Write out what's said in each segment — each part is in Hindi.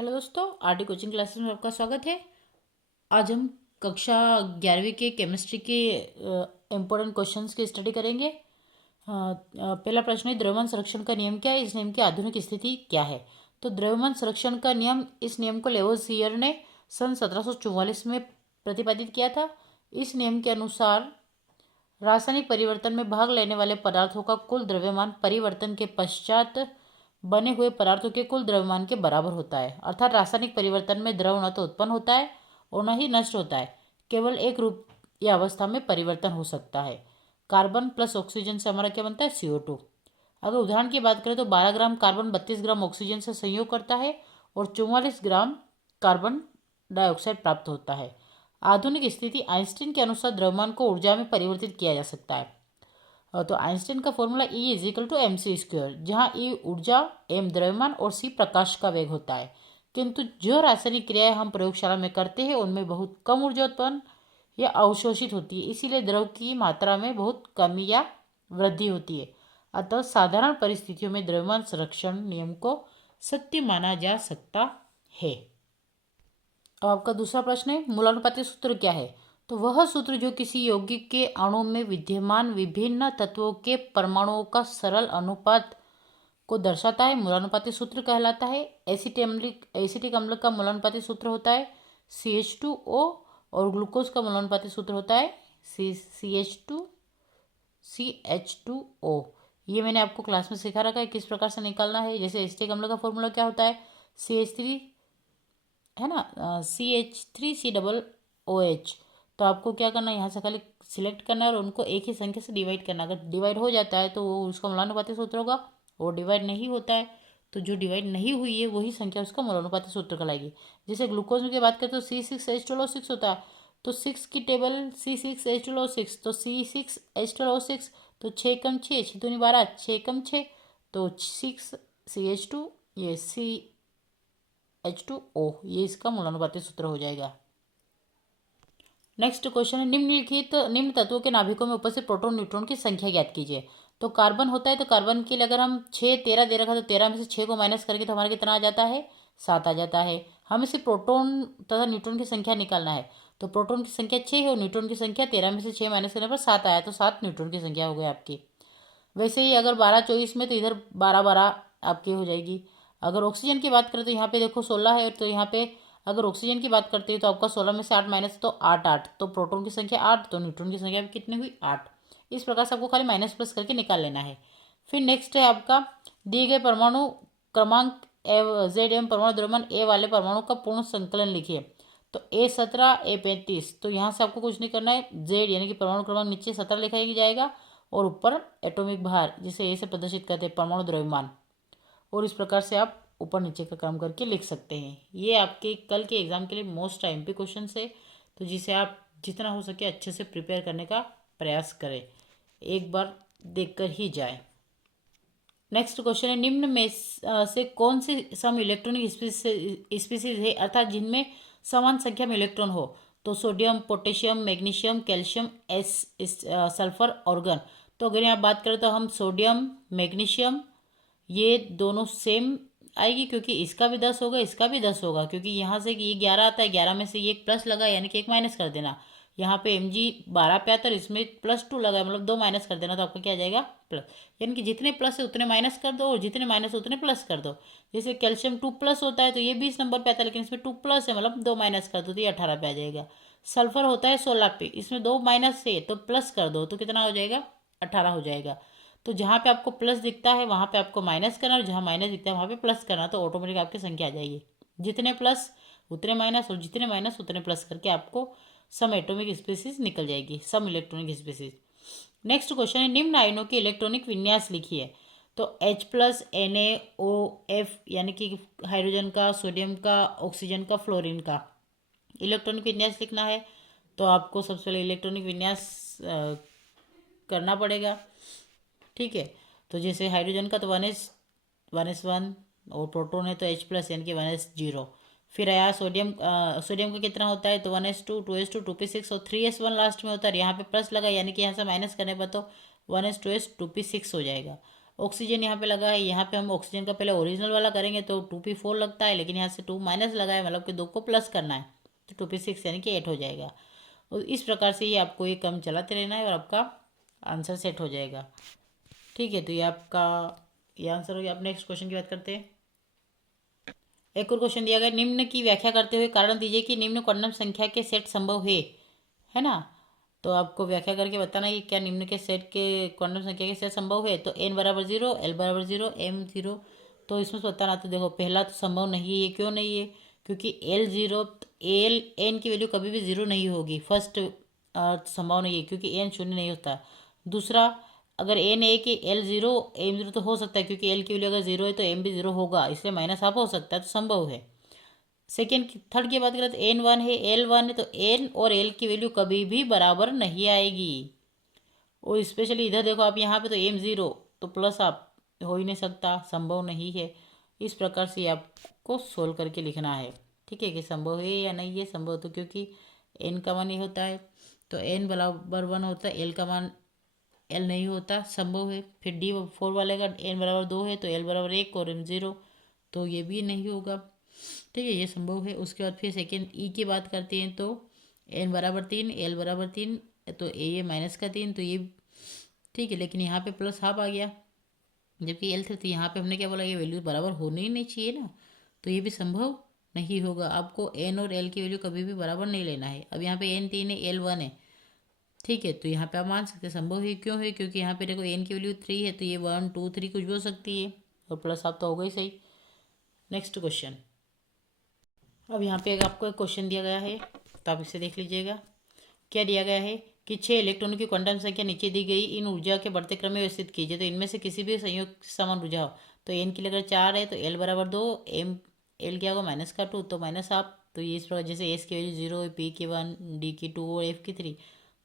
हेलो दोस्तों, आरडी कोचिंग क्लासेस में आपका स्वागत है। आज हम कक्षा 11वीं के केमिस्ट्री के इम्पोर्टेंट क्वेश्चंस की स्टडी करेंगे। पहला प्रश्न है, द्रव्यमान संरक्षण का नियम क्या है? इस नियम की आधुनिक स्थिति क्या है? तो द्रव्यमान संरक्षण का नियम, इस नियम को लेवोसियर ने सन 1744 में प्रतिपादित किया था। इस नियम के अनुसार रासायनिक परिवर्तन में भाग लेने वाले पदार्थों का कुल द्रव्यमान परिवर्तन के पश्चात बने हुए पदार्थों के कुल द्रव्यमान के बराबर होता है। अर्थात रासायनिक परिवर्तन में द्रव न तो उत्पन्न होता है और न ही नष्ट होता है, केवल एक रूप या अवस्था में परिवर्तन हो सकता है। कार्बन प्लस ऑक्सीजन से हमारा क्या बनता है? CO2। अगर उदाहरण की बात करें तो 12 ग्राम कार्बन 32 ग्राम ऑक्सीजन से संयोग करता है और 44 ग्राम कार्बन डाइऑक्साइड प्राप्त होता है। आधुनिक स्थिति, आइंस्टीन के अनुसार द्रव्यमान को ऊर्जा में परिवर्तित किया जा सकता है। तो आइंस्टीन का फॉर्मूला E=mc², जहाँ E ऊर्जा, m द्रव्यमान और c प्रकाश का वेग होता है। किंतु जो रासायनिक क्रियाएं हम प्रयोगशाला में करते हैं उनमें बहुत कम ऊर्जा उत्पन्न या अवशोषित होती है, इसीलिए द्रव की मात्रा में बहुत कमी या वृद्धि होती है। अतः साधारण परिस्थितियों में द्रव्यमान संरक्षण नियम को सत्य माना जा सकता है। अब आपका दूसरा प्रश्न है, मूलानुपाती सूत्र क्या है? तो वह सूत्र जो किसी यौगिक के अणु में विद्यमान विभिन्न तत्वों के परमाणुओं का सरल अनुपात को दर्शाता है, मूलानुपाती सूत्र कहलाता है। एसिटिक अम्ल का मूलानुपाती सूत्र होता है CH2O और ग्लूकोज का मूलानुपाती सूत्र होता है CH2CH2O। ये मैंने आपको क्लास में सिखा रखा है किस प्रकार से निकालना है। जैसे एसिटिक अम्ल का फॉर्मूला क्या होता है? CH3 है ना, CH3C OH। तो आपको क्या करना है, यहाँ से खाली सिलेक्ट करना है और उनको एक ही संख्या से डिवाइड करना। अगर डिवाइड हो जाता है तो वो उसका मूलानुपाती सूत्र होगा, और डिवाइड नहीं होता है तो जो डिवाइड नहीं हुई है वही संख्या उसका मूलानुपाती सूत्र कहलाएगी। जैसे ग्लूकोज की बात करें तो C6H12O6 होता है, तो 6 की टेबल C6H12O6, तो C6H12O6, तो 6 कम 6, 6 दूनी 12, 6 कम 6, तो 6CH2, ये CH2O, ये इसका मूलानुपाती सूत्र हो जाएगा। नेक्स्ट क्वेश्चन है, निम्न तत्वों के नाभिकों में उपस्थित प्रोटॉन न्यूट्रॉन की संख्या ज्ञात कीजिए। तो कार्बन होता है, तो कार्बन के लिए अगर हम 6 13 दे रखा तो 13 में से 6 को माइनस करके तो हमारा कितना आ जाता है? 7 आ जाता है। हमें सिर्फ प्रोटॉन तथा न्यूट्रॉन की संख्या निकालना है। तो प्रोटॉन की संख्या 6 है और न्यूट्रॉन की संख्या 13 में से 6 माइनस करने पर 7 आया, तो 7 न्यूट्रॉन की संख्या हो गई आपकी। वैसे ही अगर 12 24 में तो इधर 12 12 आपकी हो जाएगी। अगर ऑक्सीजन की बात करें तो यहाँ पे देखो 16 है, तो यहाँ पे अगर ऑक्सीजन की बात करते हैं तो आपका 16 में से 8 माइनस तो 8 8, तो प्रोटॉन की संख्या 8, तो न्यूट्रॉन की संख्या भी कितनी हुई? 8। इस प्रकार से आपको खाली माइनस प्लस करके निकाल लेना है। फिर नेक्स्ट है आपका, दिए गए परमाणु क्रमांक ZM परमाणु द्रव्यमान A वाले परमाणु का पूर्ण संकलन लिखिए। तो A17 A35, तो यहाँ से आपको कुछ नहीं करना है, Z यानी कि परमाणु क्रमांक नीचे 17 लिखा जाएगा और ऊपर एटॉमिक भार, जिसे A से प्रदर्शित करते हैं परमाणु द्रव्यमान, और इस प्रकार से आप ऊपर नीचे का काम करके लिख सकते हैं। ये आपके कल के एग्जाम के लिए मोस्ट MP क्वेश्चन है, तो जिसे आप जितना हो सके अच्छे से प्रिपेयर करने का प्रयास करें, एक बार देखकर ही जाए। नेक्स्ट क्वेश्चन है, निम्न में से कौन सी सम इलेक्ट्रॉनिक स्पीसीज है, अर्थात जिनमें समान संख्या में इलेक्ट्रॉन हो? तो sodium, potassium, magnesium, calcium, sulphur, organ. तो अगर यहाँ बात करें तो हम सोडियम, मैग्नीशियम, ये दोनों सेम आएगी, क्योंकि इसका भी 10 होगा, इसका भी 10 होगा, क्योंकि यहाँ से ये 11 आता है, 11 में से ये एक प्लस लगा यानी कि एक माइनस कर देना। यहाँ पे Mg 12 पे आता है, इसमें +2 लगा मतलब 2 माइनस कर देना, तो आपका क्या आ जाएगा? प्लस। यानी कि जितने प्लस है उतने माइनस कर दो और जितने माइनस उतने प्लस कर दो। जैसे कैल्शियम 2 प्लस होता है तो ये 20 नंबर पे आता है, लेकिन इसमें 2 प्लस है मतलब 2 माइनस कर दो तो ये 18 पे आ जाएगा। सल्फर होता है 16 पे, इसमें 2 माइनस है तो प्लस कर दो तो कितना हो जाएगा? 18 हो जाएगा। तो जहाँ पे आपको प्लस दिखता है वहाँ पे आपको माइनस करना, और जहाँ माइनस दिखता है वहाँ पे प्लस करना, तो ऑटोमेटिक आपकी संख्या आ जाएगी। जितने प्लस उतने माइनस और जितने माइनस उतने प्लस करके आपको सम एटॉमिक स्पीसीज निकल जाएगी, सम इलेक्ट्रॉनिक स्पीसीज। नेक्स्ट क्वेश्चन है, निम्न आयनों के इलेक्ट्रॉनिक विन्यास लिखिए। तो H+ NaOF यानी कि हाइड्रोजन का, सोडियम का, ऑक्सीजन का, फ्लोरीन का इलेक्ट्रॉनिक विन्यास लिखना है। तो आपको सबसे पहले इलेक्ट्रॉनिक विन्यास करना पड़ेगा, ठीक है। तो जैसे हाइड्रोजन का तो 1s1 और प्रोटॉन है तो H+ यानी कि 1s0। फिर आया सोडियम, सोडियम का कितना होता है? तो 1s2 2s2 2p6 और 3s1 लास्ट में होता है। यहाँ पे प्लस लगा यानी कि यहाँ से माइनस करने पर तो 1s2s 2p6 हो जाएगा। ऑक्सीजन यहाँ पे लगा है, यहाँ पे हम ऑक्सीजन का पहले ओरिजिनल वाला करेंगे तो 2p4 लगता है, लेकिन यहाँ से 2 माइनस लगा है, मतलब कि 2 को प्लस करना है, तो 2p6 यानी कि 8 हो जाएगा। और इस प्रकार से ये आपको ये कम चलाते रहना है और आपका आंसर सेट हो जाएगा। ठीक है, तो ये आपका ये आंसर हो गया। आप नेक्स्ट क्वेश्चन की बात करते हैं। एक और क्वेश्चन दिया गया, निम्न की व्याख्या करते हुए कारण दीजिए कि निम्न क्वांटम संख्या के सेट संभव है ना। तो आपको व्याख्या करके बताना है कि क्या निम्न के सेट के क्वांटम संख्या के सेट संभव है। तो n बराबर 0, l बराबर 0, m 0। तो इसमें से बताना, तो देखो पहला तो संभव नहीं है। क्यों नहीं है? क्योंकि l 0, एल एन की वैल्यू कभी भी 0 नहीं होगी। फर्स्ट संभव नहीं है क्योंकि n शून्य नहीं होता। दूसरा, अगर n एक है, l 0, m 0 तो हो सकता है, क्योंकि l की वैल्यू अगर 0 है तो m भी 0 होगा, इसलिए माइनस हाफ हो सकता है, तो संभव है। सेकेंड थर्ड की बात करें तो एन 1 है, एल 1 है, तो एन और एल की वैल्यू कभी भी बराबर नहीं आएगी। और स्पेशली इधर देखो आप, यहाँ पे तो एम 0, तो प्लस आप हो ही नहीं सकता, संभव नहीं है। इस प्रकार से आपको सोल्व करके लिखना है। ठीक है, कि संभव है या नहीं है। संभव तो क्योंकि एन का मान ही होता है, तो एन बराबर 1 होता है, एल का मान एल नहीं होता, संभव है। फिर D4 वाले का एन बराबर 2 है, तो एल बराबर 1 और एम 0, तो ये भी नहीं होगा। ठीक है, ये संभव है। उसके बाद फिर सेकेंड ई की बात करते हैं, तो एन बराबर 3, एल बराबर 3, तो ये माइनस का 3, तो ये ठीक है, लेकिन यहाँ पे प्लस हाफ आ गया, जबकि एल थे, तो यहाँ पे हमने क्या बोला, ये वैल्यू बराबर होनी ही नहीं चाहिए ना, तो ये भी संभव नहीं होगा। आपको एन और एल की वैल्यू कभी भी बराबर नहीं लेना है। अब यहाँ पे एन 3 है, एल 1 है। ठीक है, तो यहाँ पे आप मान सकते हैं संभव है। क्यों है? क्योंकि यहाँ पे देखो एन की वैल्यू 3 है, तो ये 1 2 3 कुछ भी हो सकती है, और प्लस हाफ तो होगा ही सही। Next question. अब यहाँ पे आपको एक क्वेश्चन दिया गया है, तो आप इसे देख लीजिएगा। क्या दिया गया है कि 6 इलेक्ट्रॉनों की क्वांटम संख्या नीचे दी गई इन ऊर्जा के बढ़ते क्रम में व्यवस्थित कीजिए। तो इनमें से किसी भी संयोग से समान ऊर्जा हो। तो एन की अगर 4 है, तो एल बराबर 2, एम एल क्या होगा माइनस का 2, तो माइनस हाफ। तो ये इस प्रकार, जैसे एस की वैल्यू 0 है, पी की 1, डी की 2 और एफ की 3,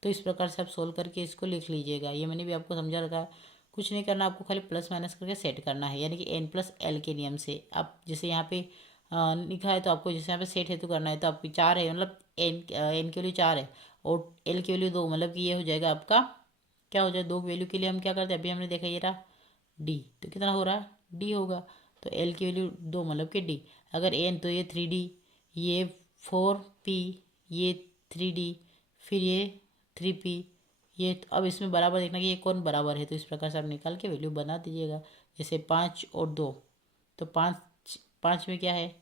तो इस प्रकार से आप सोल्व करके इसको लिख लीजिएगा। ये मैंने भी आपको समझा रखा है, कुछ नहीं करना, आपको खाली प्लस माइनस करके सेट करना है, यानी कि एन प्लस एल के नियम से। आप जैसे यहाँ पे लिखा है, तो आपको जैसे यहाँ पे सेट हेतु करना है, तो आपकी 4 है, मतलब एन की वैल्यू 4 है और एल की वैल्यू 2, मतलब कि ये हो जाएगा आपका, क्या हो जाएगा, 2 वैल्यू के लिए हम क्या करते हैं, अभी हमने देखा ये रहा डी, तो कितना हो रहा है, डी होगा। तो एल की वैल्यू 2, मतलब कि डी। अगर एन, तो ये 3D, ये 4P, ये 3D, फिर ये 3P, ये। तो अब इसमें बराबर देखना कि ये कौन बराबर है, तो इस प्रकार से आप निकाल के वैल्यू बना दीजिएगा। जैसे 5 और 2, तो 5 में क्या है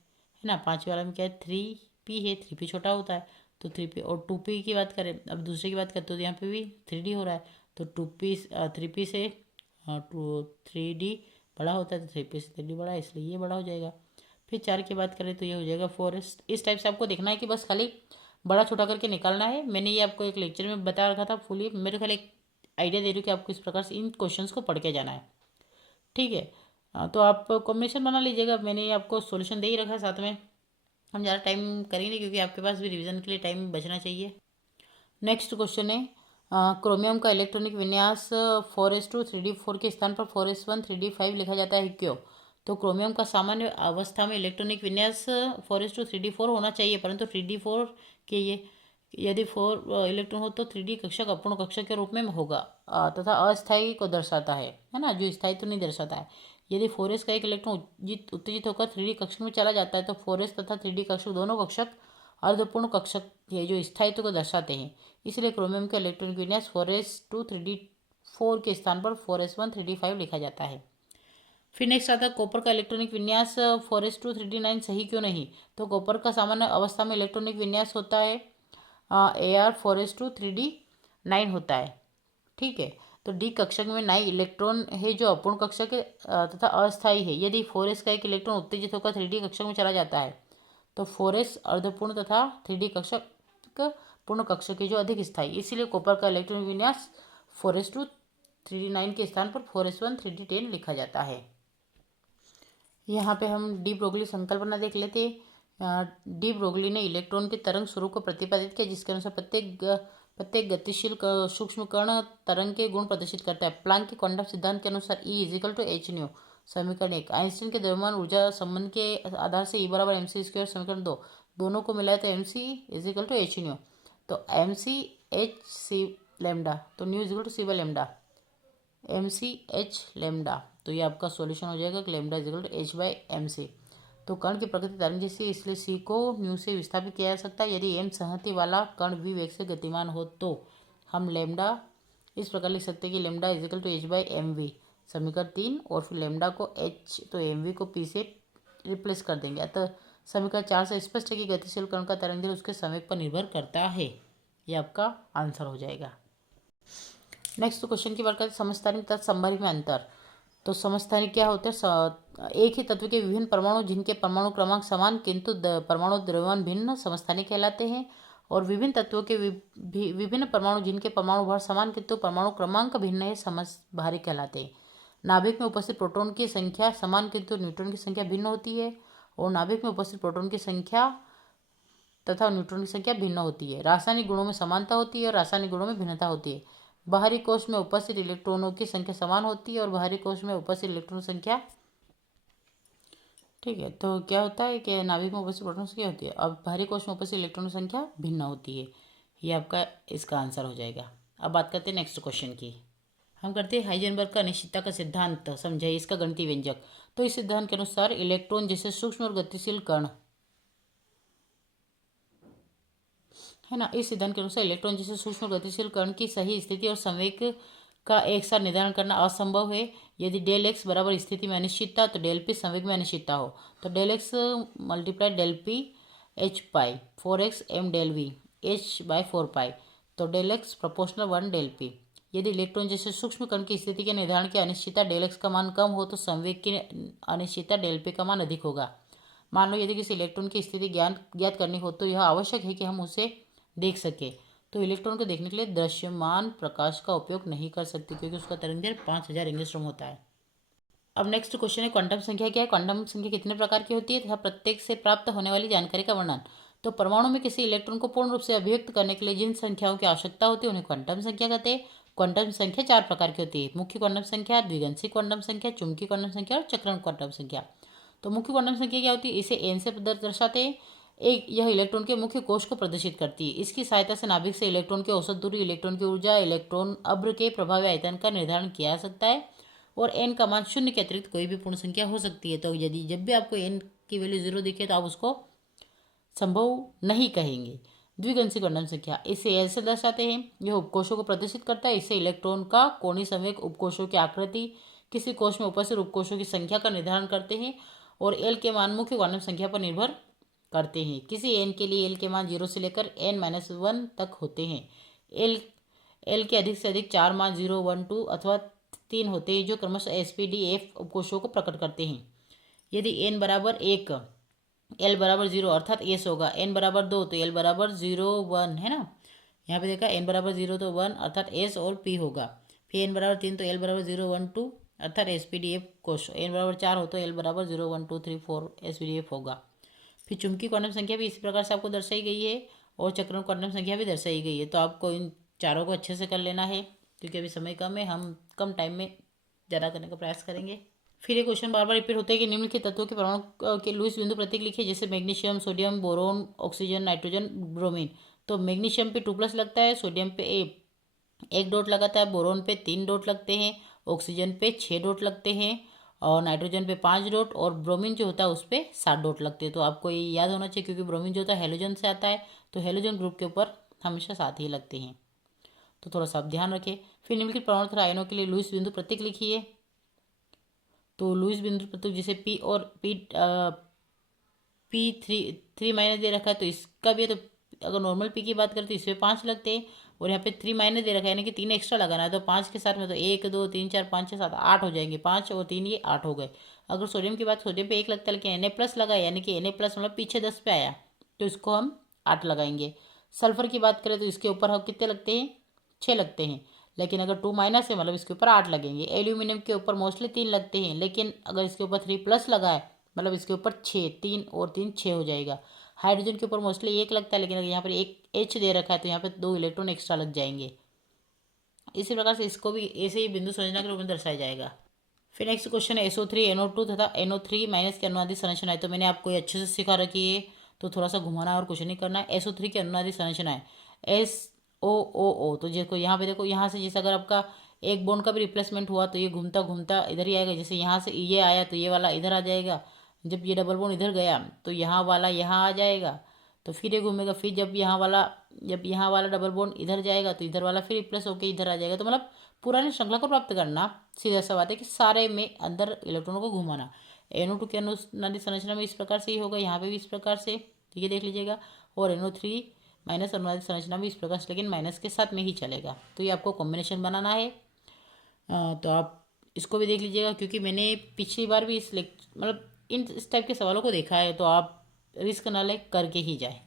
ना, 5 वाला में क्या है, 3P है, 3P छोटा होता है, तो 3P। और 2P की बात करें, अब दूसरे की बात करें, तो यहाँ पे भी 3D हो रहा है, तो 2P 3P से 3D बड़ा होता है, तो 3P से 3D बड़ा है, इसलिए ये बड़ा हो जाएगा। फिर 4 की बात करें, तो ये हो जाएगा 4। इस टाइप से आपको देखना है कि बस खाली बड़ा छोटा करके निकालना है। मैंने ये आपको एक लेक्चर में बता रखा था फुली, मेरे खाली एक आइडिया दे रही हूँ कि आपको इस प्रकार से इन क्वेश्चंस को पढ़ के जाना है। ठीक है, तो आप कॉम्बिनेशन बना लीजिएगा। मैंने आपको सॉल्यूशन दे ही रखा है साथ में, हम ज़्यादा टाइम करेंगे क्योंकि आपके पास भी रिवीजन के लिए टाइम बचना चाहिए। नेक्स्ट क्वेश्चन है, क्रोमियम का इलेक्ट्रॉनिक विन्यास 4s2 3d4 के स्थान पर 4s1 3d5 लिखा जाता है, क्यों? तो क्रोमियम का सामान्य अवस्था में इलेक्ट्रॉनिक विन्यास 4s2 3d4 होना चाहिए, परंतु 3d4 के ये यदि 4 इलेक्ट्रॉन हो तो 3D कक्षक अपूर्ण कक्षक के रूप में होगा, तथा अस्थायी को दर्शाता है ना, जो स्थायी तो नहीं दर्शाता है। यदि 4s का एक इलेक्ट्रॉन उत्तेजित होकर 3D कक्षक में चला जाता है, तो 4s तथा 3D कक्षक दोनों कक्षक अर्धपूर्ण कक्षक है, जो स्थायित्व को दर्शाते हैं। इसलिए क्रोमियम का इलेक्ट्रॉनिक विन्यास 4s2 3d4 के स्थान पर 4s1 3d5 लिखा जाता है। फिर नेक्स्ट आता है, कॉपर का इलेक्ट्रॉनिक विन्यास 4s2 3d9 सही क्यों नहीं? तो कॉपर का सामान्य अवस्था में इलेक्ट्रॉनिक विन्यास होता है AR4s2 3d9 होता है। ठीक है, तो डी कक्षक में 9 इलेक्ट्रॉन है जो अपूर्ण कक्षक है तथा अस्थायी है। यदि 4s का एक इलेक्ट्रॉन उत्तेजित होकर 3D कक्षक में चला जाता है, तो 4s अर्धपूर्ण तथा 3D कक्षक पूर्ण कक्षक है जो अधिक स्थायी। इसलिए कॉपर का इलेक्ट्रॉनिक विन्यास 4s2 3d9 के स्थान पर 4s1 3d10 लिखा जाता है। यहाँ पे हम डी ब्रोगली संकल्पना देख लेते हैं। डी ब्रोगली ने इलेक्ट्रॉन के तरंग स्वरूप को प्रतिपादित किया, जिसके अनुसार प्रत्येक गतिशील सूक्ष्म कण तरंग के गुण प्रदर्शित करता है। प्लांक के क्वांटम सिद्धांत के अनुसार E=h/nu, समीकरण 1। आइंस्टीन के द्रव्यमान ऊर्जा संबंध के आधार से E=mc², समीकरण 2। दोनों को मिलाए तो mc=h/nu, तो mc h c लैम्डा, तो nu = c/λ। mc h lambda. तो ये आपका सॉल्यूशन हो जाएगा कि lambda is equal to h/mc। तो कण की प्रकृति तरंग जैसी, इसलिए c को न्यू से विस्थापित किया जा सकता है। यदि m संहति वाला कण v वेग से गतिमान हो तो हम लेमडा इस प्रकार लिख सकते हैं कि lambda is equal to h/mv, समीकरण 3। और फिर लेमडा को h तो mv को p से रिप्लेस कर देंगे। अतः समीकरण 4 से स्पष्ट है कि गतिशील कण का तरंग दैर्ध्य उसके संवेग पर निर्भर करता है। ये आपका आंसर हो जाएगा। नेक्स्ट क्वेश्चन की बात करते हैं समस्थानिक तथा संभावित में अंतर। तो समस्थानिक क्या होते हैं? एक ही तत्व के विभिन्न परमाणु जिनके परमाणु क्रमांक समान किंतु परमाणु द्रव्यमान भिन्न समस्थानिक कहलाते हैं। और विभिन्न तत्वों के विभिन्न परमाणु जिनके परमाणु भार समान किंतु परमाणु क्रमांक भिन्न है समभारिक कहलाते हैं। नाभिक में उपस्थित प्रोटॉन की संख्या समान किंतु न्यूट्रॉन की संख्या भिन्न होती है। और नाभिक में उपस्थित प्रोटॉन की संख्या तथा न्यूट्रॉन की संख्या भिन्न होती है। रासायनिक गुणों में समानता होती है और रासायनिक गुणों में भिन्नता होती है। बाहरी कोश में उपस्थित इलेक्ट्रॉनों की संख्या समान होती है और बाहरी कोश में उपस्थित इलेक्ट्रॉन संख्या, ठीक है। तो क्या होता है कि नाभिक में उपस्थित प्रोटॉन संख्या होती है, अब बाहरी कोश में उपस्थित इलेक्ट्रॉन संख्या भिन्न होती है। ये आपका इसका आंसर हो जाएगा। अब बात करते हैं नेक्स्ट क्वेश्चन की। हम करते हैं हाइजेनबर्ग का अनिश्चितता का सिद्धांत समझाइए इसका गणितीय व्यंजक। तो इस सिद्धांत के अनुसार इलेक्ट्रॉन जैसे सूक्ष्म और गतिशील कण, है ना, इस सिद्धांत के अनुसार इलेक्ट्रॉन जैसे सूक्ष्म गतिशील कण की सही स्थिति और संवेग का एक साथ निर्धारण करना असंभव है। यदि डेल एक्स बराबर स्थिति में अनिश्चितता तो डेल पी संवेग में अनिश्चितता हो। तो del x multiply del p h pi 4x m del v h/4 pi. तो del x proportional 1 del p. यदि इलेक्ट्रॉन जैसे सूक्ष्म कण की स्थिति के निर्धारण की अनिश्चितता डेल एक्स का मान कम हो तो संवेग की अनिश्चितता डेल पी का मान अधिक होगा। मान लो यदि किसी इलेक्ट्रॉन की स्थिति ज्ञात करनी हो तो यह आवश्यक है कि हम उसे देख सके। तो इलेक्ट्रॉन को देखने के लिए दृश्यमान प्रकाश का उपयोग नहीं कर सकते क्योंकि उसका तरंगदैर्घ्य 5000 एंगस्ट्रॉम होता है। अब नेक्स्ट क्वेश्चन है क्वांटम संख्या क्या है, क्वांटम संख्या कितने प्रकार की होती है तथा प्रत्येक से प्राप्त होने वाली जानकारी का वर्णन। तो परमाणु में किसी इलेक्ट्रॉन को पूर्ण रूप से अभिव्यक्त करने के लिए जिन संख्याओं की आवश्यकता होती है उन्हें क्वांटम संख्या कहते हैं। क्वांटम संख्या 4 प्रकार की होती है, मुख्य क्वांटम संख्या, द्विगंशी क्वांटम संख्या, चुंबकीय क्वांटम संख्या और चक्रण क्वांटम संख्या। तो मुख्य क्वांटम संख्या क्या होती है? इसे एन से दर्शाते हैं। एक यह इलेक्ट्रॉन के मुख्य कोश को प्रदर्शित करती है। इसकी सहायता से नाभिक से इलेक्ट्रॉन की औसत दूरी, इलेक्ट्रॉन की ऊर्जा, इलेक्ट्रॉन अभ्र के प्रभावी आयतन का निर्धारण किया जा सकता है। और एन का मान 0 के अतिरिक्त कोई भी पूर्ण संख्या हो सकती है। तो यदि जब भी आपको एन की वैल्यू 0 दिखे तो आप उसको संभव नहीं कहेंगे। द्विगंशी क्वांटम संख्या, इसे एल से दर्शाते हैं। यह उपकोशों को प्रदर्शित करता है। इससे इलेक्ट्रॉन का कोणीय संवेग, उपकोशों की आकृति, किसी कोश में उपस्थित उपकोशों की संख्या का निर्धारण करते हैं। और एल के मान मुख्य क्वांटम संख्या पर निर्भर करते हैं। किसी एन के लिए एल के मान 0 से लेकर n-1 तक होते हैं। एल के अधिक से अधिक 4 मान 0, 1, 2 अथवा 3 होते हैं जो क्रमशः एस/पी/डी/एफ उपकोशों को प्रकट करते हैं। यदि n बराबर 1, l बराबर 0 अर्थात एस होगा। n बराबर 2 तो l बराबर 0, 1, है ना। यहाँ पे देखा n बराबर 0 तो 1 अर्थात एस और p होगा। फिर n बराबर 3 तो l बराबर 0, 1, 2 अर्थात एस/पी/डी/एफ कोश। n बराबर 4 हो तो l बराबर 0, 1, 2, 3, 4 एस/पी/डी/एफ होगा। फिर चुंबकीय क्वांटम संख्या भी इसी प्रकार से आपको दर्शाई गई है और चक्रण क्वांटम संख्या भी दर्शाई गई है। तो आपको इन चारों को अच्छे से कर लेना है क्योंकि अभी समय कम है, हम कम टाइम में ज़्यादा करने का प्रयास करेंगे। फिर ये क्वेश्चन बार बार रिपीट होते हैं कि निम्नलिखित तत्वों के परमाणु के लुईस बिंदु प्रतीक लिखिए, जैसे magnesium, sodium, boron, oxygen, nitrogen, bromine. तो मैग्नीशियम पे 2+ लगता है, सोडियम पे 1 डॉट लगाता है, बोरोन पे 3 डॉट लगते हैं, ऑक्सीजन पे 6 डॉट लगते हैं और नाइट्रोजन पे 5 डॉट और ब्रोमीन जो होता है उस पर 7 डॉट लगते हैं। तो आपको ये याद होना चाहिए क्योंकि ब्रोमीन जो होता है हेलोजन से आता है, तो हेलोजन ग्रुप के ऊपर हमेशा 7 ही लगते हैं। तो थोड़ा सा आप ध्यान रखें। फिर निम्नलिखित परमाणु तथा आयनों के लिए लुईस बिंदु प्रतीक लिखिए। तो लुईस बिंदु प्रतीक जैसे पी और थ्री माइनस दे रखा है तो इसका भी है। तो अगर नॉर्मल पी की बात करें तो इसमें 5 लगते हैं और यहाँ पे 3 माइनस दे रखा है यानी कि 3 एक्स्ट्रा लगाना है। तो 5 के साथ में तो 1, 2, 3, 4, 5, 6, 7, 8 हो जाएंगे। 5 और 3 ये 8 हो गए। अगर सोडियम की बात, सोडियम पे 1 लगता है लेकिन Na+ लगा यानी कि Na+ मतलब पीछे 10 पे आया तो इसको हम 8 लगाएंगे। सल्फर की बात करें तो इसके ऊपर हम कितने लगते हैं? 6 लगते हैं। लेकिन अगर 2 माइनस है मतलब इसके ऊपर 8 लगेंगे। एल्यूमिनियम के ऊपर मोस्टली 3 लगते हैं लेकिन अगर इसके ऊपर 3+ लगा है मतलब इसके ऊपर 6, 3 और 3 6 हो जाएगा। हाइड्रोजन के ऊपर मोस्टली 1 लगता है लेकिन अगर यहाँ पर एक H दे रखा है तो यहाँ पर 2 इलेक्ट्रॉन एक्स्ट्रा लग जाएंगे। इसी प्रकार से इसको भी ऐसे ही बिंदु संरचना के रूप में दर्शाया जाएगा। फिर नेक्स्ट क्वेश्चन है SO3, NO2 तथा NO3- की अनुनादी संरचना है। तो मैंने आपको ये अच्छे से सिखा रखी है तो थोड़ा सा घुमाना और कुछ नहीं करना है। SO3 की अनुनादी संरचना है SOOO। तो देखो यहाँ पे देखो, यहाँ से जैसे अगर आपका एक बॉन्ड का भी रिप्लेसमेंट हुआ तो ये घूमता घूमता इधर ही आएगा। जैसे यहाँ से ये आया तो ये वाला इधर आ जाएगा, जब ये डबल बॉन्ड इधर गया तो यहाँ वाला यहाँ आ जाएगा, तो फिर ये घूमेगा। फिर जब यहाँ वाला डबल बॉन्ड इधर जाएगा तो इधर वाला फिर रिप्लेस होकर इधर आ जाएगा। तो मतलब पुरानी श्रृंखला को प्राप्त करना सीधा सा बात है कि सारे में अंदर इलेक्ट्रॉनों को घुमाना। NO2 की अनुनादी संरचना में इस प्रकार से ही होगा, यहाँ पे भी इस प्रकार से, ठीक है, देख लीजिएगा। और NO3 माइनस अनुनादी संरचना में इस प्रकार से, लेकिन माइनस के साथ में ही चलेगा। तो ये आपको कॉम्बिनेशन बनाना है। तो आप इसको भी देख लीजिएगा, क्योंकि मैंने पिछली बार भी मतलब इस टाइप के सवालों को देखा है, तो आप रिस्क ना ले, करके ही जाए।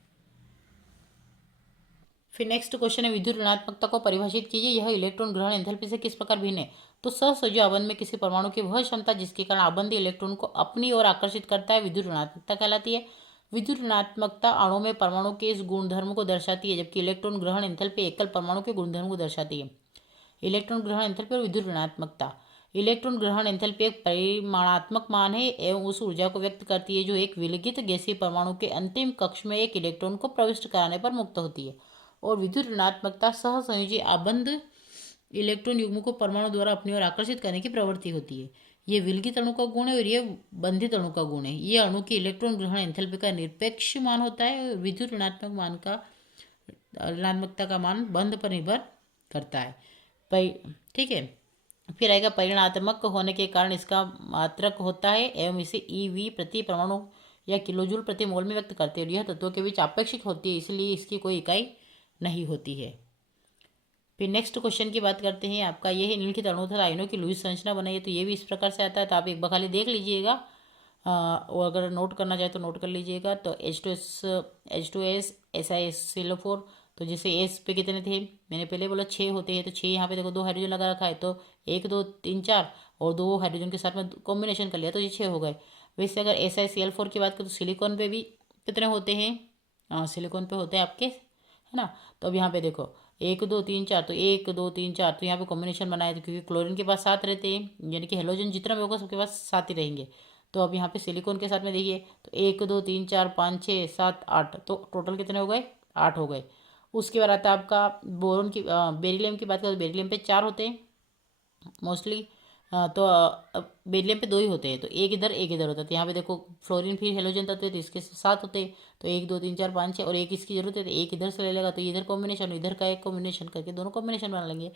फिर नेक्स्ट क्वेश्चन है, विद्युत ऋणात्मकता को परिभाषित कीजिए, यह इलेक्ट्रॉन ग्रहण एंथैल्पी से किस प्रकार भिन्न है। तो सहसंयोजी आबंध में किसी परमाणु की वह क्षमता जिसके कारण आबंधी इलेक्ट्रॉन को अपनी ओर आकर्षित करता है, विद्युत ऋणात्मकता कहलाती है। विद्युत ऋणात्मकता अणु में परमाणु के इस गुणधर्म को दर्शाती है, जबकि इलेक्ट्रॉन ग्रहण एंथैल्पी एकल परमाणु के गुणधर्म को दर्शाती है। इलेक्ट्रॉन ग्रहण एंथैल्पी और विद्युत ऋणात्मकता। इलेक्ट्रॉन ग्रहण एंथैल्पी एक परिमाणात्मक मान है एवं उस ऊर्जा को व्यक्त करती है जो एक विलगित गैसीय परमाणु के अंतिम कक्ष में एक इलेक्ट्रॉन को प्रविष्ट कराने पर मुक्त होती है। और विद्युत ऋणात्मकता सहसंयोजी आबंध इलेक्ट्रॉन युग्म को परमाणु द्वारा अपनी ओर आकर्षित करने की प्रवृत्ति होती है। ये विलगित अणु का गुण है और ये बंधित अणु का गुण है। ये अणु की इलेक्ट्रॉन ग्रहण एंथैल्पी का निरपेक्ष मान होता है। विद्युत ऋणात्मकता का मान बंध पर निर्भर करता है। ठीक है। फिर आएगा परिमाणात्मक होने के कारण इसका मात्रक होता है एवं इसे EV प्रति परमाणु या किलोजूल प्रति मोल में व्यक्त करते हैं। यह तत्वों के बीच आपेक्षिक होती है, इसलिए इसकी कोई इकाई नहीं होती है। फिर नेक्स्ट क्वेश्चन की बात करते हैं। आपका ये है, निम्नलिखित अणु तथा आयनों की लुईस संरचना बनाइए। तो ये भी इस प्रकार से आता है, तो आप एक बार खाली देख लीजिएगा, और अगर नोट करना चाहे तो नोट कर लीजिएगा। तो H2S SiSiO4। तो जैसे एस पे कितने थे, मैंने पहले बोला 6 होते हैं, तो 6 यहाँ पे देखो 2 हाइड्रोजन लगा रखा है, तो 1 2 3 4 और 2 हाइड्रोजन के साथ में कॉम्बिनेशन कर लिया तो ये 6 हो गए। वैसे अगर SiCl4 की बात करें तो सिलिकॉन पे भी कितने होते हैं, सिलिकॉन पे होते हैं आपके, है ना। तो अब यहाँ पे देखो 1 2 3 4, तो 1 2 3 4, तो यहाँ पे कॉम्बिनेशन बनाए थे, क्योंकि क्लोरीन के पास 7 रहते हैं, यानी कि हेलोजन जितना भी होगा सबके पास 7 ही रहेंगे। तो अब यहाँ पे सिलिकॉन के साथ में देखिए, तो 1 2 3 4 5 6 7 8, तो टोटल कितने हो गए, 8 हो गए। उसके बाद आता है आपका बोरोन की, बेरिलियम की बात करें तो बेरिलियम पे 4 होते हैं मोस्टली। तो बेरिलियम पे 2 ही होते हैं, तो एक इधर होता है। तो यहाँ पे देखो फ्लोरीन फिर हेलोजन तत्व है, तो इसके 7 होते हैं, तो 1 2 3 4 5 6, और एक इसकी जरूरत है तो एक इधर से ले लेगा, तो इधर कॉम्बिनेशन, इधर का एक कॉम्बिनेशन करके दोनों कॉम्बिनेशन बना लेंगे।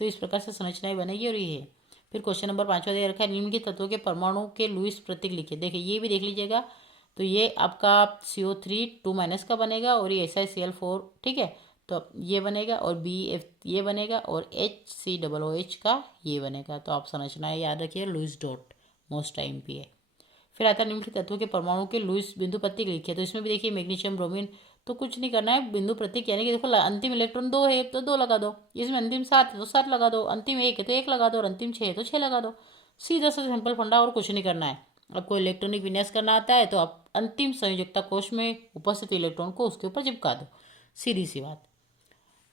तो इस प्रकार से संरचनाएं बनेगी। और ये है फिर क्वेश्चन नंबर 5 दे रखा है, निम्न के तत्वों के परमाणु के लुईस प्रतीक लिखिए। देखिए ये भी देख लीजिएगा, तो ये आपका CO3 2- का बनेगा, और ये SiCl4, ठीक है, तो ये बनेगा, और BF ये बनेगा, और HCOOH का ये बनेगा। तो आप संरचनाएं याद रखिए, लुईस डॉट मोस्ट टाइम पे है। फिर आता है निम्नलिखित तत्वों के परमाणु के लुईस बिंदु प्रतीक लिखिए। तो इसमें भी देखिए मैग्नीशियम ब्रोमीन, तो कुछ नहीं करना है, बिंदु प्रतीक यानी कि देखो अंतिम इलेक्ट्रॉन 2 है तो 2 लगा दो, इसमें अंतिम 7 है तो 7 लगा दो, अंतिम 1 है तो 1 लगा दो, और अंतिम 6 है तो 6 लगा दो। सीधा सा सिंपल फंडा, और कुछ नहीं करना है। आपको इलेक्ट्रॉनिक विन्यास करना आता है तो आप अंतिम संयोजकता कोश में उपस्थित इलेक्ट्रॉन को उसके ऊपर चिपका दो, सीधी सी बात।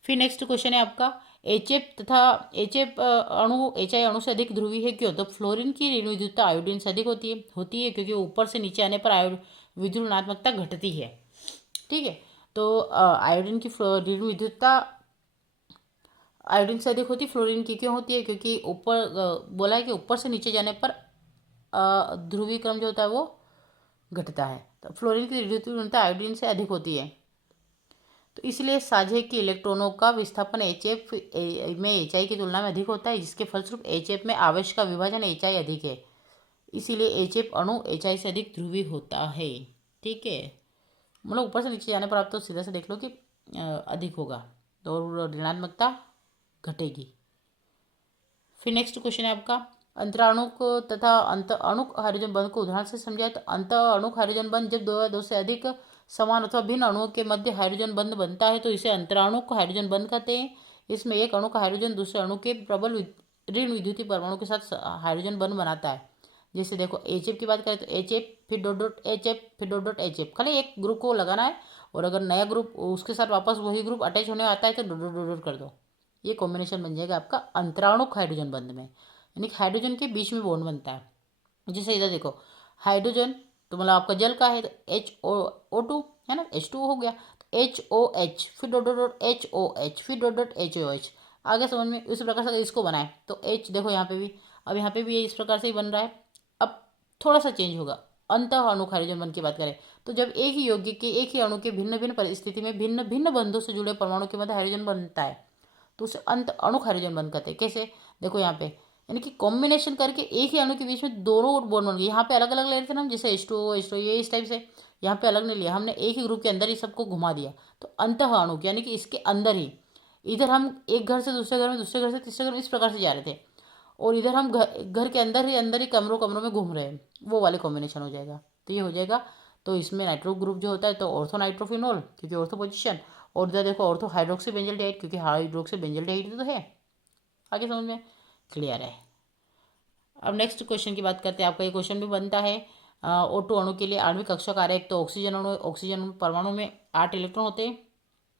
फिर नेक्स्ट क्वेश्चन है आपका, HF तथा HF अणु HI अणु से अधिक ध्रुवी है क्यों। तो फ्लोरीन की ऋण विद्युतता आयोडीन से अधिक होती है क्योंकि ऊपर से नीचे आने पर विद्युत ऋणात्मकता घटती है, ठीक है। तो आयोडीन की ऋण विद्युतता आयोडीन से अधिक होती है, फ्लोरीन की क्यों होती है, क्योंकि ऊपर बोला है कि ऊपर से नीचे जाने पर ध्रुवी क्रम जो होता है वो घटता है। तो फ्लोरीन की विद्युत आयोडीन से अधिक होती है, तो इसलिए साझे के इलेक्ट्रॉनों का विस्थापन HF में HI की तुलना में अधिक होता है, जिसके फलस्वरूप HF में आवेश का विभाजन HI अधिक है, इसीलिए HF अणु HI से अधिक ध्रुवी होता है, ठीक है। मतलब ऊपर से नीचे जाने पर आप तो सीधा से देख लो कि अधिक होगा, तो ऋणात्मकता घटेगी। फिर नेक्स्ट क्वेश्चन है आपका, अंतराणुक तथा अंत अणुक हाइड्रोजन बंध को उदाहरण से समझाए। तो अंत अणुक हाइड्रोजन बंध जब दो से अधिक समान अथवा भिन्न अणुओं के मध्य हाइड्रोजन बंध बनता है तो इसे अंतराणुक हाइड्रोजन बंध कहते हैं। इसमें एक अणु का हाइड्रोजन दूसरे अणु के प्रबल ऋण विद्युतीय परमाणु के साथ हाइड्रोजन बंध बनाता है। जैसे देखो HF की बात करें तो HF फिर डॉट डॉट HF फिर डॉट डॉट HF, खाली एक ग्रुप को लगाना है, और अगर नया ग्रुप उसके साथ वापस वही ग्रुप अटैच होने आता है तो डॉट डॉट डॉट कर दो, ये कॉम्बिनेशन बन जाएगा आपका अंतराणुक हाइड्रोजन बंध में, यानी कि हाइड्रोजन के बीच में बॉन्ड बनता है। जैसे इधर देखो हाइड्रोजन, तो मतलब आपका जल का है तो HO2 है ना, H2O हो गया, तो HOH फिर डॉट डॉट डॉट HOH फिर डॉट डॉट HOH, आगे समझ में उसी प्रकार से इसको बनाए तो H देखो यहाँ पे भी, अब यहाँ पे भी ये इस प्रकार से ही बन रहा है। अब थोड़ा सा चेंज होगा, अंत अणु हाइड्रोजन बंध की बात करें तो जब एक ही यौगिक के एक ही अणु के भिन्न भिन्न परिस्थिति में भिन्न भिन्न बंधों से जुड़े परमाणु के मध्य हाइड्रोजन बनता है तो उसे अंत अणु हाइड्रोजन बंध कहते हैं। कैसे, देखो यहाँ पे यानी कि कॉम्बिनेशन करके एक ही अणु के बीच में दोनों बॉन्ड बन गए। यहाँ पे अलग अलग ले रहे थे ना, जैसे H2O H2O ये इस टाइप से, यहाँ पे अलग नहीं लिया हमने, एक ही ग्रुप के अंदर ही सबको घुमा दिया। तो अंत अणु यानी कि इसके अंदर ही, इधर हम एक घर से दूसरे घर में, दूसरे घर से तीसरे घर में, इस प्रकार से जा रहे थे, और इधर हम घर के अंदर ही कमरों कमरों में घूम रहे हैं, वो वाले कॉम्बिनेशन हो जाएगा। तो ये हो जाएगा। तो इसमें नाइट्रो ग्रुप जो होता है तो ऑर्थो नाइट्रोफिनॉल क्योंकि ऑर्थो पोजीशन, और इधर देखो ऑर्थो हाइड्रोक्सी बेंजल्डिहाइड क्योंकि हाइड्रोक्सी बेंजल्डिहाइड तो है। आगे समझ में क्लियर है। अब नेक्स्ट क्वेश्चन की बात करते हैं। आपका ये क्वेश्चन भी बनता है O2 अणु के लिए आणविक कक्षा कार्य। एक तो ऑक्सीजन अणु, ऑक्सीजन परमाणु में 8 इलेक्ट्रॉन होते हैं,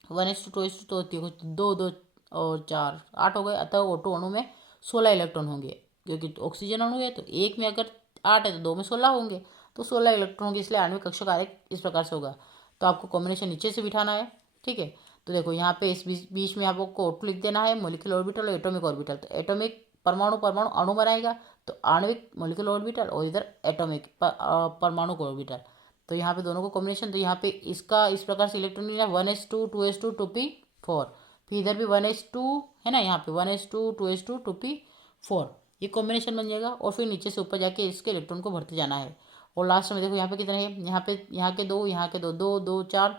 1:2:2 होती है, 2 और 4 8 हो गए। अतः O2 अणु में 16 इलेक्ट्रॉन होंगे, क्योंकि ऑक्सीजन अणु है तो एक में अगर 8 है तो 2 में 16 होंगे, तो 16 इलेक्ट्रॉन होंगे, इसलिए आणविक कक्षा कार्य इस प्रकार से होगा। तो आपको कॉम्बिनेशन नीचे से बिठाना है, ठीक है। तो देखो यहाँ पे इस बीच में आपको O2 लिख देना है, मोलिकुलर ऑर्बिटल और एटॉमिक ऑर्बिटल। तो एटॉमिक परमाणु परमाणु अणु बनाएगा, तो आणविक मोलिकुलर ऑर्बिटल, और इधर एटॉमिक परमाणु को ऑर्बिटल। तो यहाँ पे दोनों को कॉम्बिनेशन, तो यहाँ पे इसका इस प्रकार से इलेक्ट्रॉन है 1s2 2s2 2p4, फिर इधर भी 1s2 है ना, यहाँ पे 1s2 2s2 2p4, ये कॉम्बिनेशन बन जाएगा। और फिर नीचे से ऊपर जाके इसके इलेक्ट्रॉन को भरते जाना है। और लास्ट में देखो यहाँ पे कितने हैं, यहाँ पे यहाँ के 2, यहाँ के 2, 2 2 4,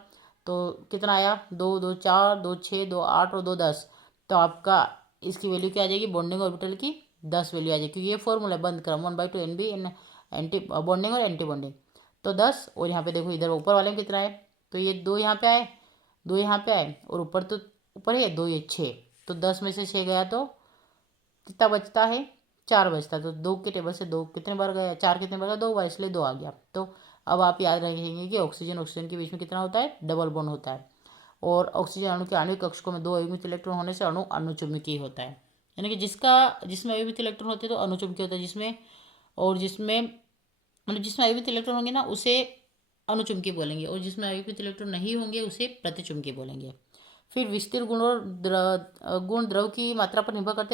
तो कितना आया 2 2 4 2 6 2 8 और 2 10। तो आपका इसकी वैल्यू क्या आ जाएगी, बॉन्डिंग ऑर्बिटल की 10 वैल्यू आ जाएगी, क्योंकि ये फॉर्मूला बंद क्रम 1/2 NB इन एंटी बॉन्डिंग और एंटी बॉन्डिंग, तो 10। और यहाँ पे देखो इधर ऊपर वाले में कितना है, तो ये 2 यहाँ पे आए, 2 यहाँ पे आए, और ऊपर तो ऊपर है 2 ये 6, तो 10 में से 6 गया तो कितना बचता है, 4 बचता है। तो 2 के टेबल से 2 कितने बार गया, 4 कितने बार गया, 2 बार, इसलिए 2 आ गया। तो अब आप याद रखेंगे कि ऑक्सीजन ऑक्सीजन के बीच में कितना होता है, डबल बॉन्ड होता है। और ऑक्सीजन अणु के आणविक कक्षकों में 2 अयुग्मित इलेक्ट्रॉन होने से अणु अनुचुंबकीय होता है, यानी कि जिसमें अयुग्मित इलेक्ट्रॉन होते हैं तो अनुचुंबकीय होता है, जिसमें और जिसमें मतलब जिसमें अयुग्मित इलेक्ट्रॉन होंगे ना उसे अनुचुंबकीय बोलेंगे, और जिसमें अयुग्मित इलेक्ट्रॉन नहीं होंगे उसे प्रतिचुंबकीय बोलेंगे। फिर विस्तीर्ण गुण और गुण द्रव की मात्रा पर निर्भर करते